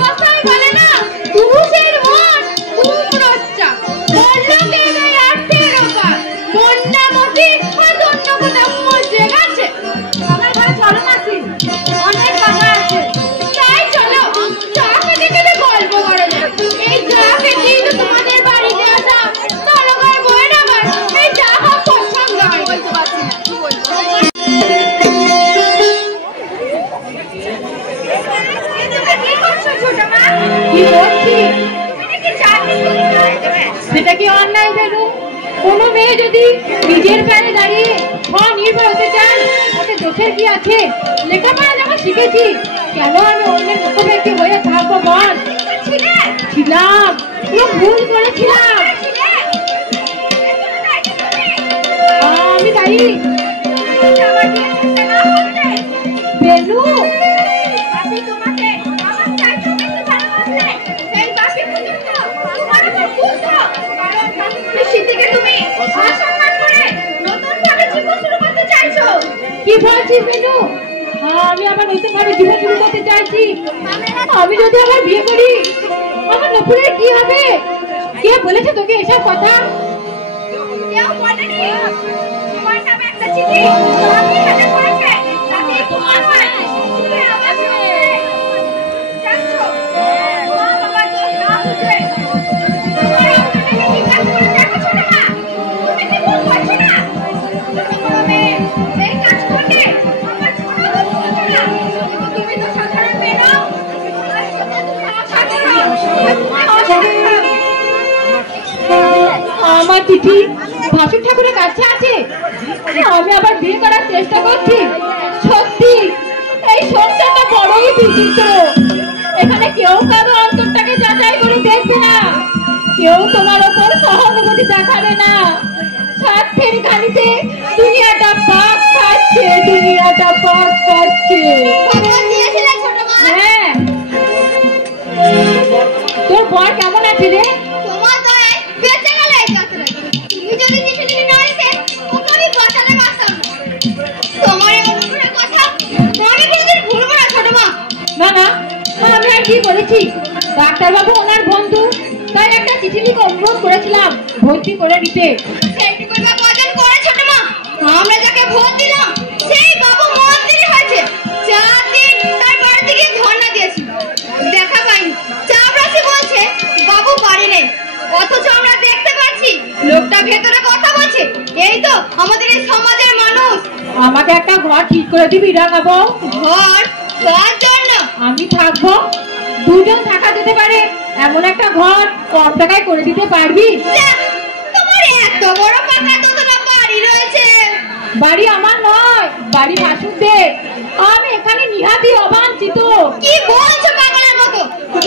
কথাই বলে না, পুরুষের মন কুমড়োর চাক। বড়লোকের গায়ে আঠেরো পাক। মন্দামতি আর অন্য কোথাও মজে গেছে। আমার ঘরে চলো মাসি, অনেক টাকা আছে। তাই চলো, চা খেতে খেতে গল্প করা যায়। এই চা খেতেই তো তোমাদের বাড়িতে আসা। তরকার বই না আমার, এই চা খাওয়া পছন্দ হয়। বলতে পারছি না, কি বলবো? কি করছো ছোট মা? কি করছি? তুমি কি চাকরি করছো? সেটা কি অন্যায় বেরু? কোনো মেয়ে যদি নিজের পায়ে দাঁড়িয়ে স্বনির্ভর হতে চায়, তাতে দোষের কি আছে? লেখাপড়া যখন শিখেছি, কেন আমি অন্যের মুখোমুখি হয়ে থাকবো বল? ছিলাম, পুরো ভুল করেছিলাম। আমি তাই বেলু, আমি তোমাকে আমার চাইতে বেশি ভালোবাসলে। এই বাকি পর্যন্ত তোমার উপর খুশি। কারণ শীতিকে তুমি অসম্মান করে নতুন ভাবে জীবন শুরু করতে চাইছো। কি বলছিস বেলু? আমি আবার নতুন ভাবে জীবন শুরু করতে চাইছি। আমি যদি আবার বিয়ে করি, আমার নপুরের কি হবে? কে বলেছে তোকে এসব কথা? কেউ বলেনি। তোমার নামে একটা চিঠি আমি হাতে পড়েছে, তাতে তোমার ভাই তুমি আমার সঙ্গে যাচ্ছো। মা বাবা দোষ না বুঝে তোমার অন্তরে কি কাজ করে দেখো ছোট মা। তুমি কি ভুল করছো না? তবে এই কাজ করলে আমার কোনো দোষ করছো না। তুমি তো সাধারণ মেয়ে নও, আর সেটা তুমি অসাধারণ। তুমি অসাধারণ। আমার চিঠি ভাসুর ঠাকুরের কাছে আছে। আমি আবার বিয়ে করার চেষ্টা করছি। সত্যি এই সংসারটা বড়ই বিচিত্র। এখানে কেউ কারো অন্তরটাকে যাচাই করে দেখবে না, কেউ তোমার ওপর সহানুভূতি দেখাবে না। স্বার্থের গাড়িতে দুনিয়াটা পাক খাচ্ছে, দুনিয়াটা পাক খাচ্ছে। ভগবান দিয়েছিলে ছোট মা। হ্যাঁ, তোর বর কেমন আছে রে? তোমার দয়ায় বেঁচে গেল এই যাত্রা। তুমি যদি চিঠি না দিতে ওকে আমি বাঁচাতে পারতাম না। তোমার এই অনুগ্রহের কথা আমি কোনোদিন ভুলবো না ছোট মা। না না, আমি আর কি করেছি? ডাক্তারবাবু ওনার বন্ধু, তাই একটা চিঠি লিখে অনুরোধ করেছিলাম ভর্তি করে নিতে। সেইটুকুই বা কজন করে ছোট মা? আমরা যাকে ভোট দিলাম সেই বাবু মন্ত্রী হয়েছে। 4 দিন তার বাড়িতে গিয়ে ধর্ণা দিয়েছি, দেখা পাইনি। চাপরাশি বলছে বাবু বাড়ি নেই, অথচ আমরা দেখতে পাচ্ছি লোকটা ভেতরে কথা বলছে। এই তো আমাদের এই সমাজের মানুষ। আমাকে একটা ঘর ঠিক করে দিবি রাঙাবো? ঘর কার জন্য? আমি থাকবো, দুজন থাকা যেতে পারে এমন একটা ঘর কম টাকায় করে দিতে পারবি? যাক, তোমার এত বড় পাকা দোতলা বাড়ি রয়েছে। বাড়ি আমার নয়, বাড়ি ভাসুরদের। আমি এখানে নিহাতি অবাঞ্ছিত। কি বলছো পাগলের মতো?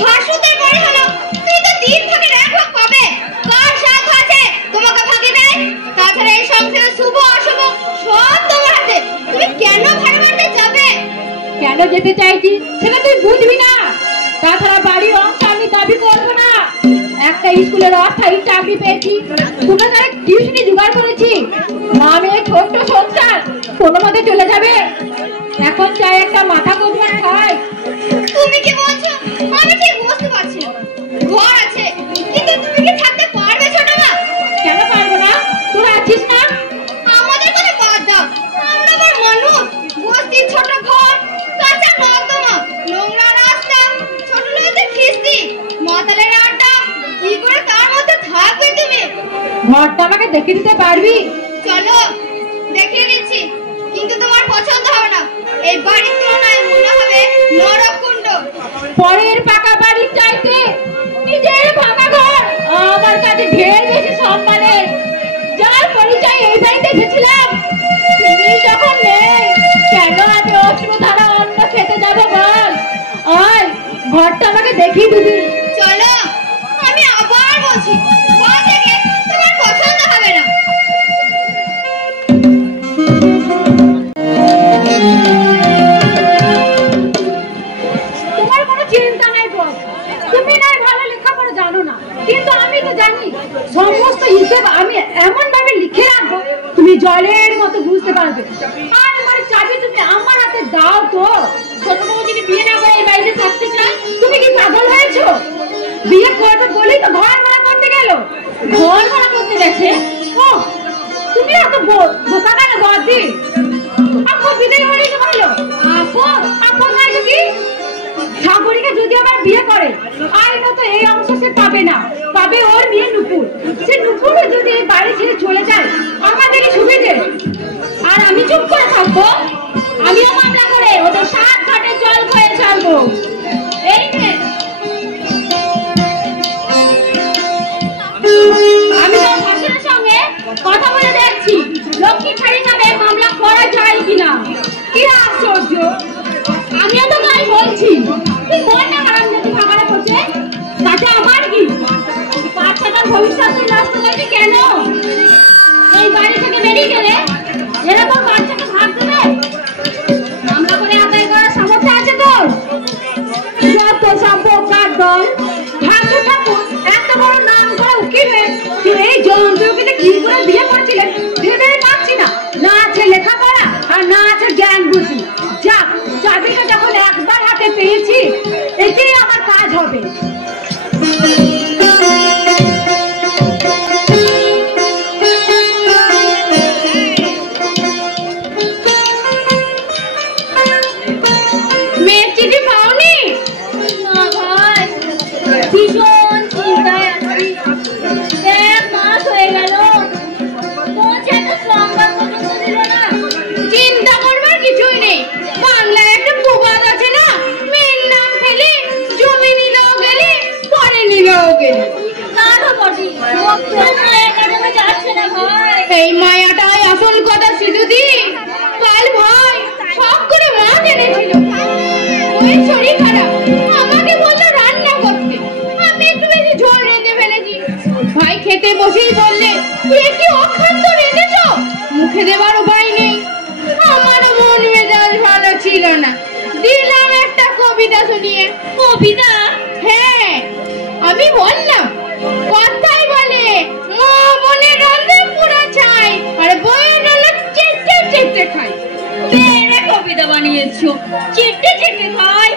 ভাসুদের বাড়ি হলো, তুই তো দিন ভাগের এক ভাগ পাবে। কার সাথ আছে তোমাকে ভাগে দেয়? তাছাড়া এই সংসারে শুভ অশুভ সব তোমার হাতে। তুমি কেন ভাড়া বাড়িতে যাবে? কেন যেতে চাইছি সেটা তুই বুঝবি না। তাছাড়া বাড়ির অংশ আমি দাবি করবো না। স্কুলের অস্থায়ী চাকরি পেয়েছি, তোমার দ্বারা টিউশনি জোগাড় করেছি, আমি ছোট্ট সংসার কোনো মতে চলে যাবে। এখন চাই একটা মাথা গোবর খাই। তুমি কি বলছো আমি ঠিক বুঝতে পারছি না। ঘর আছে কিন্তু তুমি কি থাকতে পারবে ছোট মা? কেন পারবো না? তোরা আছিস না? আমাদের কথা বাদ দাও, আমরা আবার মানুষ। বস্তির ছোট ঘর, কাঁচা নর্দমা, নোংরা রাস্তা, ছোট লোকের খিস্তি, মাতালের আড্ডা, কি করে তার মধ্যে থাকবে তুমি? ঘরটা আমাকে দেখে দিতে পারবি? চলো দেখিয়ে দিচ্ছি, কিন্তু তোমার পছন্দ হবে না। এই বাড়ির তুলনায় মনে হবে নরককুণ্ড। পরের পাকা বাড়ির চাইতে নিজের ভাঙা ঘর আমার কাছে ঢের বেশি সম্মানের। যার পরিচয় এই বাড়িতে এসেছিলাম, তুমি যখন নেই, কেন আমি অশ্রুধারা অন্ন খেতে যাবো বল? আর ঘরটা আমাকে দেখিয়ে দিবি। চলো, আমি আবার বলছি, ঘর থেকে তোমার পছন্দ হবে না। তোমার কোনো চিন্তা নাই বল, তুমি নয় ভালো লেখাপড়া জানো না, কিন্তু আমি তো জানি। সমস্ত হিসেব আমি এমন ভাবে লিখে রাখবো তুমি জলের মতো বুঝতে পারবে। আর আমার চাবি তুমি আমার হাতে দাও তো। ছোট বউ যদি বিয়ে না করে এই বাড়িতে থাকতে চায়, তুমি কি পাগল হয়েছো? বিয়ে করবে বলেই তো ঘর ভাড়া করতে গেল। ঘর ভাড়া করতে গেছে? ও তুমি এত বোকা কেন বদি? আপু বিদায় হলেই তো ভালো। আপু নাই তো কি? সাগরিকা যদি আবার বিয়ে করে, আইনত এই অংশ সে পাবে না, পাবে ওর মেয়ে নুপুর। সে নুপুরও যদি এই বাড়ি ছেড়ে চলে যায়, আমাদেরই সুবিধে। আর আমি চুপ করে থাকবো? আমিও মামলা করে ওদের 7 ঘাটে জল খেয়ে ছাড়বো। এই নে, আমি তো শাশুড়ির সঙ্গে কথা বলে দেখছি, লক্ষ্মী ছাড়ি নামে মামলা করা যায় কিনা। কি আশ্চর্য! আমিও তো তাই বলছি। তুই বল না, কারণ যদি ভাগাড়ে করছে তাতে আমার কি? বাচ্চাটার ভবিষ্যৎ তুই নষ্ট করবি কেন? এই বাড়ি থেকে বেরিয়ে গেলে এরকম বাচ্চাকে ভাগ দেবে? মামলা করে আদায় করার সামর্থ্য আছে তোর? যত সম্পর্কার দল, ঠাকুর ঠাকুর এত বড় নাম করা উকিল হয়ে এই যন্ত্রকে কি করে বিয়ে করছিলেন ভেবে পাচ্ছি না। না আছে লেখাপড়া আর না আছে জ্ঞান বুদ্ধি। যাক, চাবিটা যখন একবার হাতে পেয়েছি, এতেই আমার কাজ হবে। মেয়ের চিঠি পাওনি? না ভাই, ভীষণ চিন্তায় আছি। 1 মাস হয়ে গেল, পৌঁছে একটা সংবাদ পর্যন্ত দিল না। চিন্তা করবার কিছুই নেই। বাংলায় একটা প্রবাদ আছে না, মেয়ের নাম ফেলে জমি নিলেও গেলে, পরে নিলেও গেলে। তারও বটে, যাচ্ছে না ভাই। এই মায়াটাই আসল কথা সিধুদি। কাল ভাই সব করে মাছ এনেছিল, ওই শরীর খারাপ, আমাকে বললো রান্না করতে। আমি একটু বেশি ঝোল রেঁধে ফেলেছি। ভাই খেতে বসেই বললে, এ কি অখাদ্য রেঁধেছো, মুখে দেবার উপায় নেই। আমারও মন মেজাজ ভালো ছিল না, দিলাম একটা কবিতা শুনিয়ে। কবিতা? হ্যাঁ, আমি বললাম, কথাই বলে মা মনে রান্না পুরা চাই, আর বইয়ের রান্না চেটে চেটে খাই। বেরে কবিতা বানিয়েছো, চেটে চেটে খাই।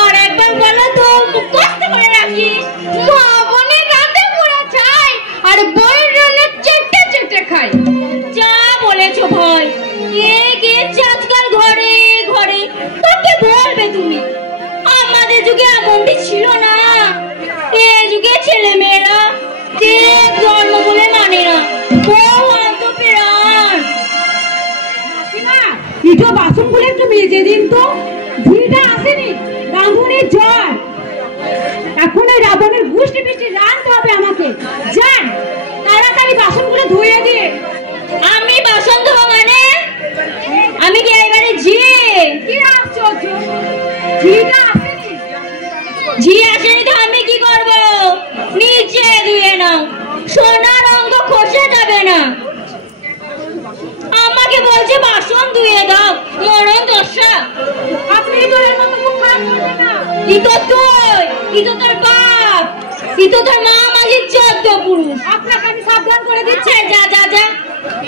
আর একবার বলো তো, মুখস্থ করে রাখি। মা মনে রান্না পুরা চাই, আর বইয়ের রান্না চেটে চেটে খাই। যা বলেছো ভাই, কে আজকাল ঘরে ঘরে, কাকে বলবে তুমি? আমাদের যুগে এমনটি ছিল না। এই যুগে ছেলে মেয়েরা যে জন্ম বলে মানে না, বউ অন্তপ্রাণ। ইটো বাসন বলে একটু মেজে দিন তো, ধুইটা আসেনি, রাঁধুনির জ্বর। এখন এই রাবণের গুষ্টি পিষ্টি রাঁধতে হবে আমাকে। যান, তাড়াতাড়ি বাসনগুলো ধুয়ে দিয়ে। আমি বাসন ধোবো মানে? আমি কি এবারে ঝি? কি আশ্চর্য, ঝিটা আসেনি? ঝি আসেনি তো আমি কি করব? নিচে ধুয়ে নাও, সোনার অঙ্গ খসে যাবে না। আমাকে বলছে বাসন ধুয়ে দাও, মরণ দশা। আপনি তো এর মতো মুখ খারাপ করবেন না। ই তো তুই, ই তো তোর বাপ। তুই তো তোর মা মাঝির চোদ্দ পুরুষ। আপনাকে আমি সাবধান করে দিচ্ছি। যা যা যা,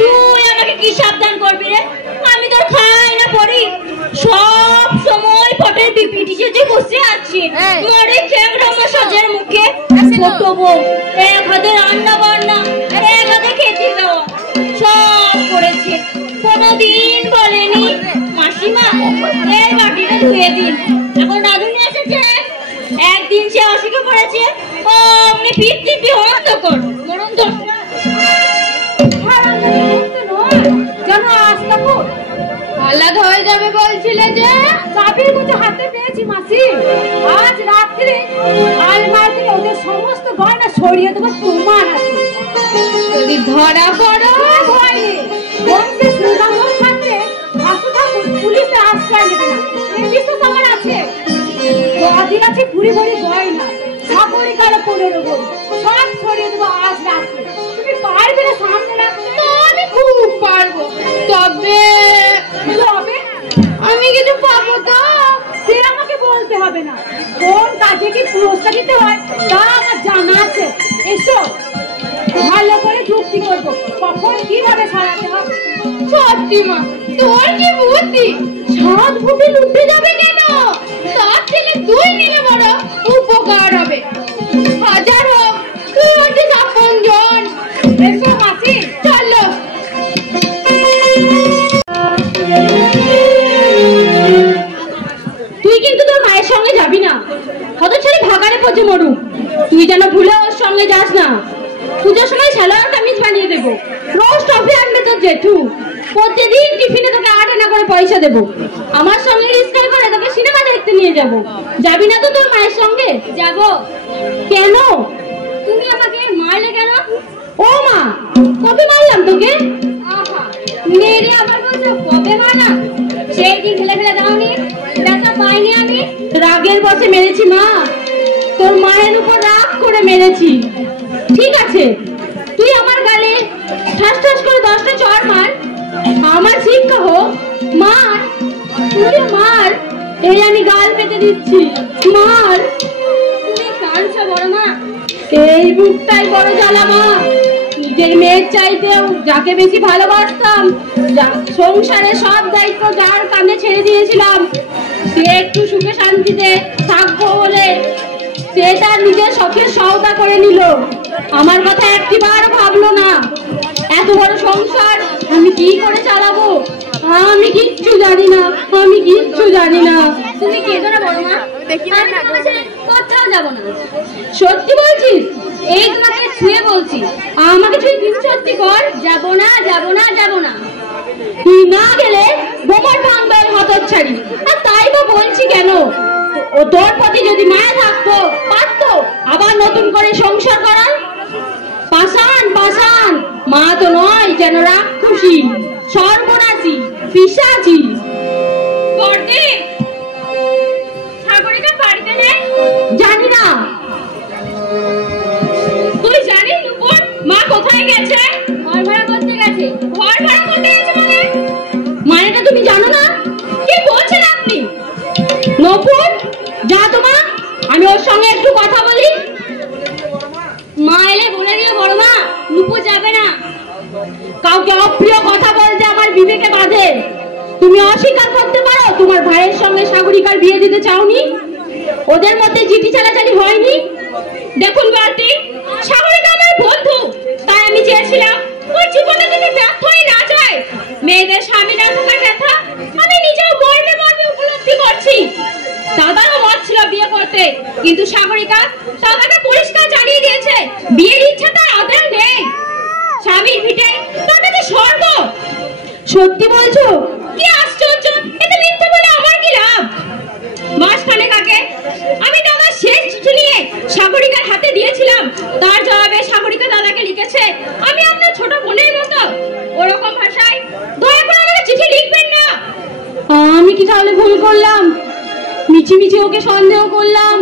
তুই আমাকে কি সাবধান করবি রে? আমি তোর খাই না পড়ি, সব সময় পটের পিপিটি সেজে বসে আছি। মরে চ্যাংড়া মশাজের মুখে ছোট বউ এক হাতে রান্না বান্না, এক হাতে খেতে দেওয়া সব করেছে। কোনোদিন বলেনি মাসিমা এই বাটিটা ধুয়ে দিন। এখন রাঁধুনি এসেছে, একদিন সে অসুখে পড়েছে, অমনি পিঠ টিপি হন্ত কর মরণ দোষ যেন আস্তাপুর আলাদা হয়ে যাবে বলছিলে যে। চাবির মতো হাতে পেয়েছি মাসি, আজ রাত্রে আলমারি থেকে ওদের সমস্ত গয়না সরিয়ে দেবো, প্রমাণ আছে। যদি ধরা পড়ো ভয় নেই, বংশে সুরঙ্গম থাকতে ভাসু ঠাকুর পুলিশে আশ্রয় নেবে না, এই বিশ্বাস আমার আছে। কদিন আছে ঘুরি ঘুরি গয়না, সাপড়ি কালো 15 ভরি সব ছড়িয়ে দেবো আজ রাত্রে। তুমি পারবে না সামনে রাখতে? আমি খুব পারবো। তবে আমি কিছু পাবো তো? সে আমাকে বলতে হবে না, কোন কাজে কি পুরস্কার দিতে হয় তা আমার জানা আছে। এসো ভালো করে যুক্তি করবো, কখন কিভাবে সারাতে হবে। সত্যি মা, তোর কি বুদ্ধি! সাত ফুটি লুটে যাবে কেন? তার ছেলে তুই নিলে বড় উপকার হবে। হাজার হোক, তুই হচ্ছিস আপনজন। এসো মাসি, চলো। তুই কিন্তু তোর মায়ের সঙ্গে যাবি না, কত ছেলে ভাগারে পচে মরুক। তুই যেন ভুলে ওর সঙ্গে যাস না। পুজোর সময় সালোয়ার কামিজ বানিয়ে দেবো, রোজ টফি আনবে তোর জেঠু, প্রতিদিন টিফিনে তোকে 8 আনা করে পয়সা দেবো। আমার সঙ্গে রিস্কাই করে তোকে সিনেমা দেখতে নিয়ে যাবো। যাবি না তো তোর মায়ের সঙ্গে? যাবো। কেন? তুমি আমাকে মারলে কেন? ও মা, কবে মারলাম তোকে? আহা, মেরে আবার বলছো কবে মারা? সেই দিন ফেলে ফেলে দাওনি, ব্যথা পাইনি আমি? রাগের বসে মেরেছি মা, তোর মায়ের উপর রাগ করে মেরেছি। ঠিক আছে, তুই আমার গালে ঠাস ঠাস করে 10টা চড় মার, আমার শিক্ষা হোক। মার, তুই মার, এই আমি গাল পেতে দিচ্ছি, মার। তুমি কাঁদছো বড় মা? এই বুকটাই বড় জ্বালা মা। নিজের মেয়ের চাইতেও যাকে বেশি ভালোবাসতাম, সংসারে সব দায়িত্ব যার কাঁধে ছেড়ে দিয়েছিলাম, সে একটু সুখে শান্তিতে থাকবো বলে সে তার নিজের শখের সওদা করে নিল, আমার কথা একটিবার ভাবলো না। এত বড় সংসার আমি কি করে চালাবো? আমি কিচ্ছু জানি না, আমি কিচ্ছু জানি না। তুমি কেঁদো না বড় মা, কোথাও যাবো না। সত্যি বলছিস? এই তোমাকে ছুঁয়ে বলছি, আমাকে ছুঁয়ে কিছু সত্যি কর। যাবো না, যাবো না, যাবো না। তুই না গেলে বোমার ভাঙবে হতচ্ছাড়ি। আর তাই বা বলছি কেন, ও তোর প্রতি যদি মায়া থাকতো পারতো আবার নতুন করে সংসার করার। পাষাণ পাষাণ, মা তো নয় যেন রাক্ষসী, সর্বনাশী, পিশাচী। বড়দি, সাগরিকা বাড়িতে নেই? জানি না। তুই জানিস নুপুর মা কোথায় গেছে? ঘর ভাড়া করতে গেছে। ঘর ভাড়া করতে গেছে মানে? মানেটা তুমি জানো না? কি বলছেন আপনি? নুপুর, যা তো মা, আমি ওর সঙ্গে একটু কথা বলি। মা এলে বলে দিও বড় মা, নুপুর যাবে না। কাউকে অপ্রিয় কথা বলতে আমার বিবেকে বাধে। তুমি অস্বীকার করতে পারো তোমার ভাইয়ের সঙ্গে সাগরিকার বিয়ে দিতে চাওনি, ওদের মধ্যে জিটি চালাচালি হয়নি। দেখুন বাড়তি, সাগরিকা আমার বন্ধু, তাই আমি চেয়েছিলাম ওর জীবনে যদি ব্যর্থ হয়ে না যায়। মেয়েদের স্বামী না থাকার ব্যথা আমি নিজেও মর্মে মর্মে উপলব্ধি করছি। দাদারও মত ছিল বিয়ে করতে, কিন্তু সাগরিকা দাদাকে পরিষ্কার জানিয়ে দিয়েছে বিয়ের ইচ্ছা তার আদৌ নেই। স্বামীর ভিটে তার কাছে স্বর্গ। সত্যি বলছো? কি আশ্চর্য, এতে মিথ্যে বলে আমার কি লাভ? মাসখানেক আগে আমি দাদার শেষ চিঠি নিয়ে সাগরিকার হাতে দিয়েছিলাম, তার জবাবে সাগরিকা দাদাকে লিখেছে আমি আপনার ছোট বোনের মতো। ওরকম ভাষায় দয়া করে আমাকে চিঠি লিখবেন না। আমি কি তাহলে ভুল করলাম? মিছি মিছি ওকে সন্দেহ করলাম।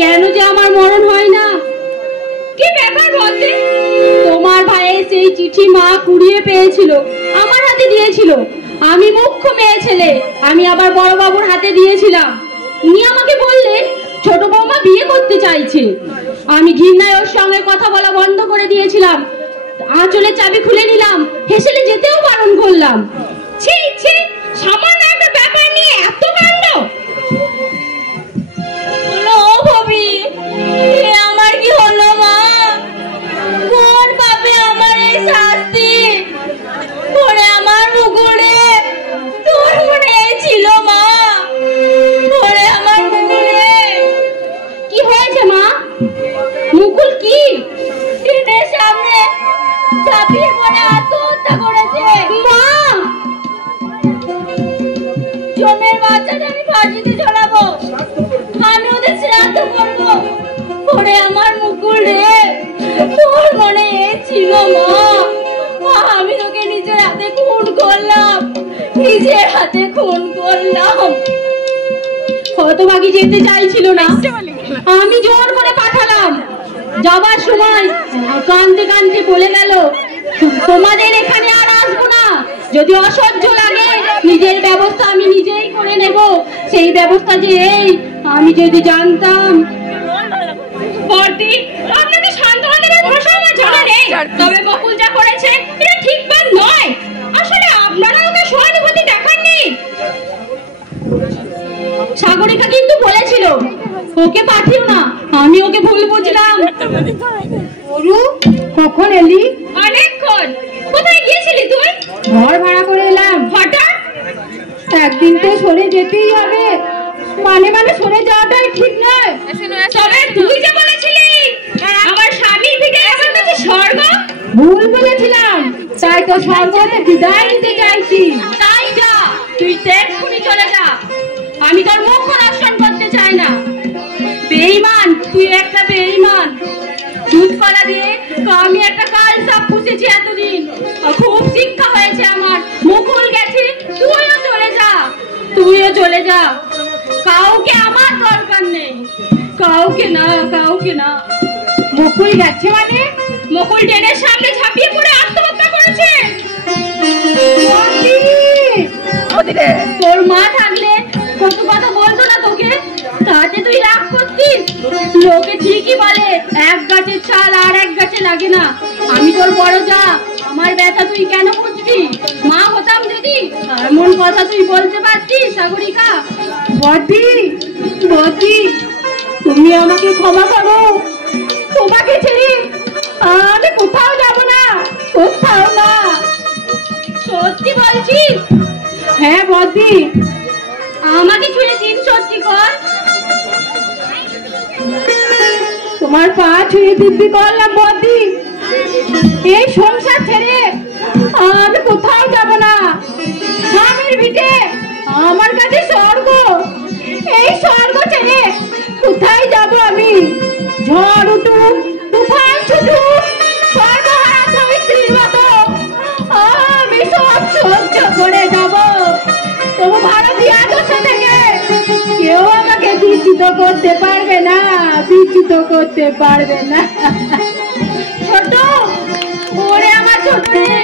কেন যে আমার মরণ হয় না? কি ব্যাপার বলতে? তোমার ভাইয়ের সেই চিঠি মা কুড়িয়ে পেয়েছিল, আমার হাতে দিয়েছিল। আমি মুখ্য মেয়ে ছেলে, আমি আবার বড় বাবুর হাতে দিয়েছিলাম। উনি আমাকে বললেন ছোট বৌমা বিয়ে করতে চাইছে। আমি ঘৃণায় ওর সঙ্গে কথা বলা বন্ধ করে দিয়েছিলাম। আঁচলের চাবি খুলে নিলাম, হেসেলে যেতেও বারণ করলাম। ছি ছি, সামান্য একটা ব্যাপার নিয়ে এত কাণ্ড। ও ভাবি, আমার কি হলো মা? কোন পাপে আমার এই শাস্তি? ওরে আমার মুকুলে তোর মনে ছিল মা, ওরে আমার মুকুলে। কি হয়েছে মা? মুকুল কি? ট্রেনের সামনে চাপিয়ে পড়ে আত্মহত্যা করেছে মা। জমের বাচ্চাটা আমি ফাঁসিতে ঝোলাবো, আমি ওদের শ্রাদ্ধ করবো। ওরে আমার মুকুল রে, তোর মনে ছিল মা, আমি তোকে নিজের হাতে খুন করলাম, নিজের হাতে খুন করলাম। হতভাগী যেতে চাইছিল না, আমি জোর করে পাঠালাম। যাবার সময় কাঁদতে কাঁদতে বলে গেল, তোমাদের এখানে আর আসবো না। যদি অসহ্য লাগে নিজের ব্যবস্থা আমি নিজেই করে নেব। সেই ব্যবস্থা যে এই, আমি যদি জানতাম। বর্দি, আপনাকে সান্ত্বনা দেবার কোনো সময় জানা নেই। তবে বকুল যা করেছে এটা ঠিকভাবে নয়। আসলে আপনারা ওকে সহানুভূতি দেখাননি। সাগরিকা কিন্তু বলেছিল ওকে পাঠিও না, আমি ওকে ভুল বুঝলাম। অরু, কখন এলি? অনেকক্ষণ। কোথায় গিয়েছিলি তুই? ঘর ভাড়া করে এলাম। হঠাৎ? একদিন তো সরে যেতেই হবে, মানে সরে যাওয়াটাই ঠিক নয়। তবে তুই যে বলেছিলি আমার স্বামীর ভিটে আমার কাছে স্বর্গ। ভুল বলেছিলাম, তাই তো স্বর্গতে বিদায় নিতে চাইছি। তাই যা, তুই এক্ষুনি চলে যা। আমি তোর মুখ দর্শন করতে চাই না। বেঈমান, তুই একটা বেঈমান। দুধ কলা দিয়ে আমি একটা কাল সাপ পুষেছি এতদিন, খুব শিক্ষা হয়েছে আমার। মুকুল গেছে, তুইও চলে যা, তুইও চলে যা। কাউকে আমার দরকার নেই, কাউকে না, কাউকে না। মুকুল গেছে মানে? মুকুল ট্রেনের সামনে ঝাঁপিয়ে পড়ে আত্মহত্যা করেছে। তোর মা থাকলে কত কথা বলতো না তোকে, তাতে তুই রাগ করতিস। লোকে ঠিকই বলে এক গাছের ছাল আর এক গাছে লাগে না। আমি তোর বড় যা, আমার ব্যথা তুই কেন বুঝবি? মা হতাম যদি এমন কথা তুই বলতে পারতিস। সাগরিকা, বদি বদি, তুমি আমাকে ক্ষমা করো। তোমাকে ছেড়ে আমি কোথাও যাব না, কোথাও না। সত্যি বলছিস? হ্যাঁ বদি, আমাকে ছুঁয়ে দিন সত্যি কর। তোমার পা ছুঁয়ে দিব্যি করলাম বদি, এই সংসার ছেড়ে আমি কোথাও যাব না। স্বামীর ভিটে আমার কাছে স্বর্গ, এই স্বর্গ ছেড়ে কোথায় যাব আমি? ঝড় উঠুক, তুফান ছুটুক, সর্বহারা স্ত্রীর মতো আমি সব সহ্য করে যাব। তবু ভারতীয় আদর্শ থেকে কেউ আমাকে বিচ্যুত করতে পারবে না, বিচ্যুত করতে পারবে না। ছোট, ওরে আমার ছোট রে,